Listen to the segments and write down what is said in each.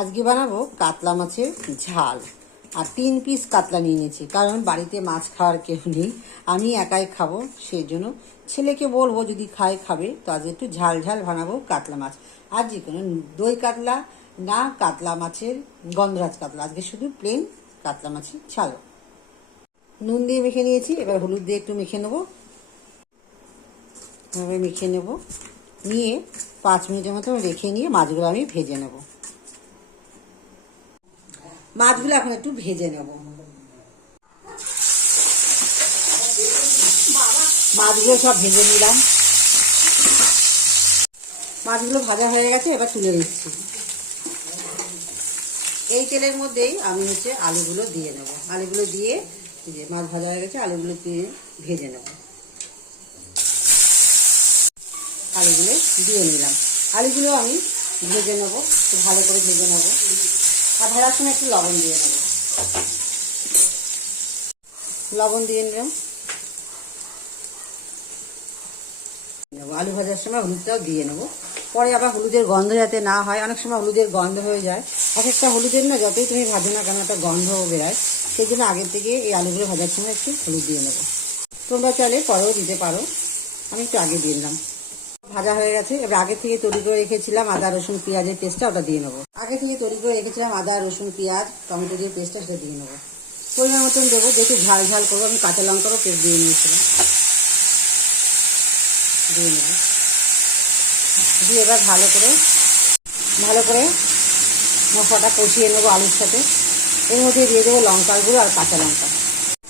আজকে বানাবো কাতলা মাছের ঝাল। আর 3 পিস কাতলা নিয়ে নিয়েছি, কারণ বাড়িতে মাছ খাওয়ার কেউ নেই, আমি একাই খাবো। সেই জন্য ছেলেকে বলবো যদি খায় খাবে। তো আজ একটু ঝাল ঝাল বানাবো কাতলা মাছ। আর যে কোনো দই কাতলা না, কাতলা মাছের গন্ধরাজ কাতলা, আজকে শুধু প্লেন কাতলা মাছের ঝাল। নুন দিয়ে মেখে নিয়েছি, এবার হলুদ দিয়ে একটু মেখে নেবো। এভাবে মেখে নেব, নিয়ে 5 মিনিটের মতো রেখে নিয়ে মাছগুলো আমি ভেজে নেব। মাছগুলো এখন একটু ভেজে নেব। মাছগুলো সব ভেজে নিলাম। মাছগুলো ভাজা হয়ে গেছে, এবার তুলে নিচ্ছি। এই তেলের মধ্যেই আমি আলুগুলো দিয়ে নেব। আলুগুলো দিয়ে যে মাছ ভাজা হয়ে গেছে, আলুগুলো দিয়ে ভেজে নেব। আলুগুলো দিয়ে নিলাম। আলুগুলো আমি ভেজে নেব, একটু ভালো করে ভেজে নেব। আর ভাজার সময় একটু লবণ দিয়ে নেব। লবণ দিয়ে নিলাম। আলু ভাজার সময় হলুদটাও দিয়ে নেব। পরে আবার হলুদের গন্ধ যাতে না হয়, অনেক সময় হলুদের গন্ধ হয়ে যায়। এক একটা হলুদের না, যতই তুমি ভাজো না কেন একটা গন্ধ বেরোয়। সেই জন্য আগের থেকে এই আলুগুলো ভাজার সময় একটু হলুদ দিয়ে নেব। তোমরা চাইলে পরেও দিতে পারো, আমি একটু আগে দিয়ে দিলাম। ভাজা হয়ে গেছে, এবার আগে থেকে তৈরি করে রেখেছিলাম আদা রসুন পেঁয়াজের পেস্টটা, ওটা দিয়ে নেবো। আগে থেকে তৈরি করে রেখেছিলাম আদা রসুন পেঁয়াজ টমেটো দিয়ে পেস্টটা, সেটা দিয়ে নেবো। পরিমাণ মতন দেবো, যেহেতু ঝাল ঝাল করবো। আমি কাঁচা লঙ্কারও পেস্ট দিয়ে নিয়েছিলাম, দিয়ে নেব। দিয়ে এবার ভালো করে মশলাটা কষিয়ে নেবো আলুর সাথে। এর মধ্যে দিয়ে দেবো লঙ্কার গুঁড়ো আর কাঁচা লঙ্কা,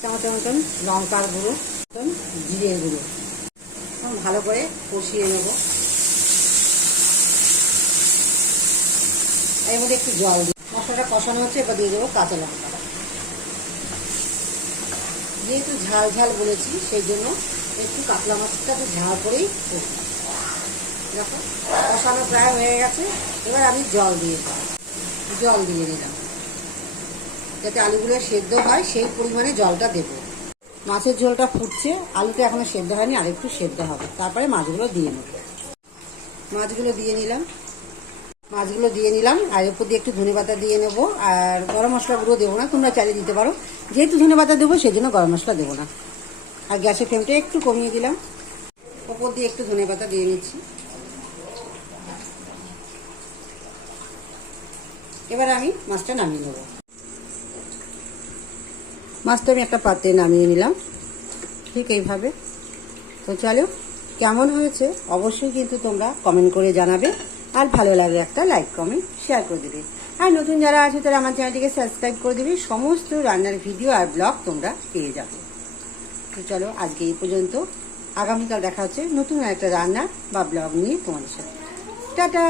চামচের মতন লঙ্কার গুঁড়ো, জিরের গুঁড়ো। ভালো করে কষিয়ে নেব। এর মধ্যে একটু জল দিই। মশলাটা কষানো হচ্ছে, এবার দিয়ে দেবো কাঁচা লঙ্কা। যেহেতু ঝাল ঝাল বলেছি, সেই জন্য একটু কাতলা মাছটা একটু ঝাল করেই করবো। দেখো কষানো প্রায় হয়ে গেছে, এবার আমি জল দিয়ে নিলাম। যাতে আলুগুলো সেদ্ধ হয় সেই পরিমাণে জলটা দেবো। মাছের ঝোলটা ফুটছে, আলুটা এখনো সেদ্ধ হয়নি, আর একটু সেদ্ধ হবে, তারপরে মাছগুলো দিয়ে নেব। মাছগুলো দিয়ে নিলাম আর এরপর দিয়ে একটু ধনেপাতা দিয়ে নেবো। আর গরম মশলা গুঁড়ো দেবো না, তোমরা চাইলে দিতে পারো। যেহেতু ধনেপাতা দেবো সেই জন্য গরম মশলা দেবো না। আর গ্যাসের ফ্লেমটা একটু কমিয়ে দিলাম। ওপর দিয়ে একটু ধনেপাতা দিয়ে নিচ্ছি। এবার আমি মাছটা নামিয়ে নেব। মাছটা আমি একটা পাত্রে নামিয়ে নিলাম, ঠিক এইভাবে। তো চলো, কেমন হয়েছে অবশ্যই কিন্তু তোমরা কমেন্ট করে জানাবে। আর ভালো লাগলে একটা লাইক কমেন্ট শেয়ার করে দেবে। আর নতুন যারা আছে তারা আমার চ্যানেলটিকে সাবস্ক্রাইব করে দেবে। সমস্ত রান্নার ভিডিও আর ব্লগ তোমরা পেয়ে যাবে। তো চলো, আজকে এই পর্যন্ত। আগামীকাল দেখা হচ্ছে নতুন একটা রান্না বা ব্লগ নিয়ে তোমাদের সাথে। টাটা।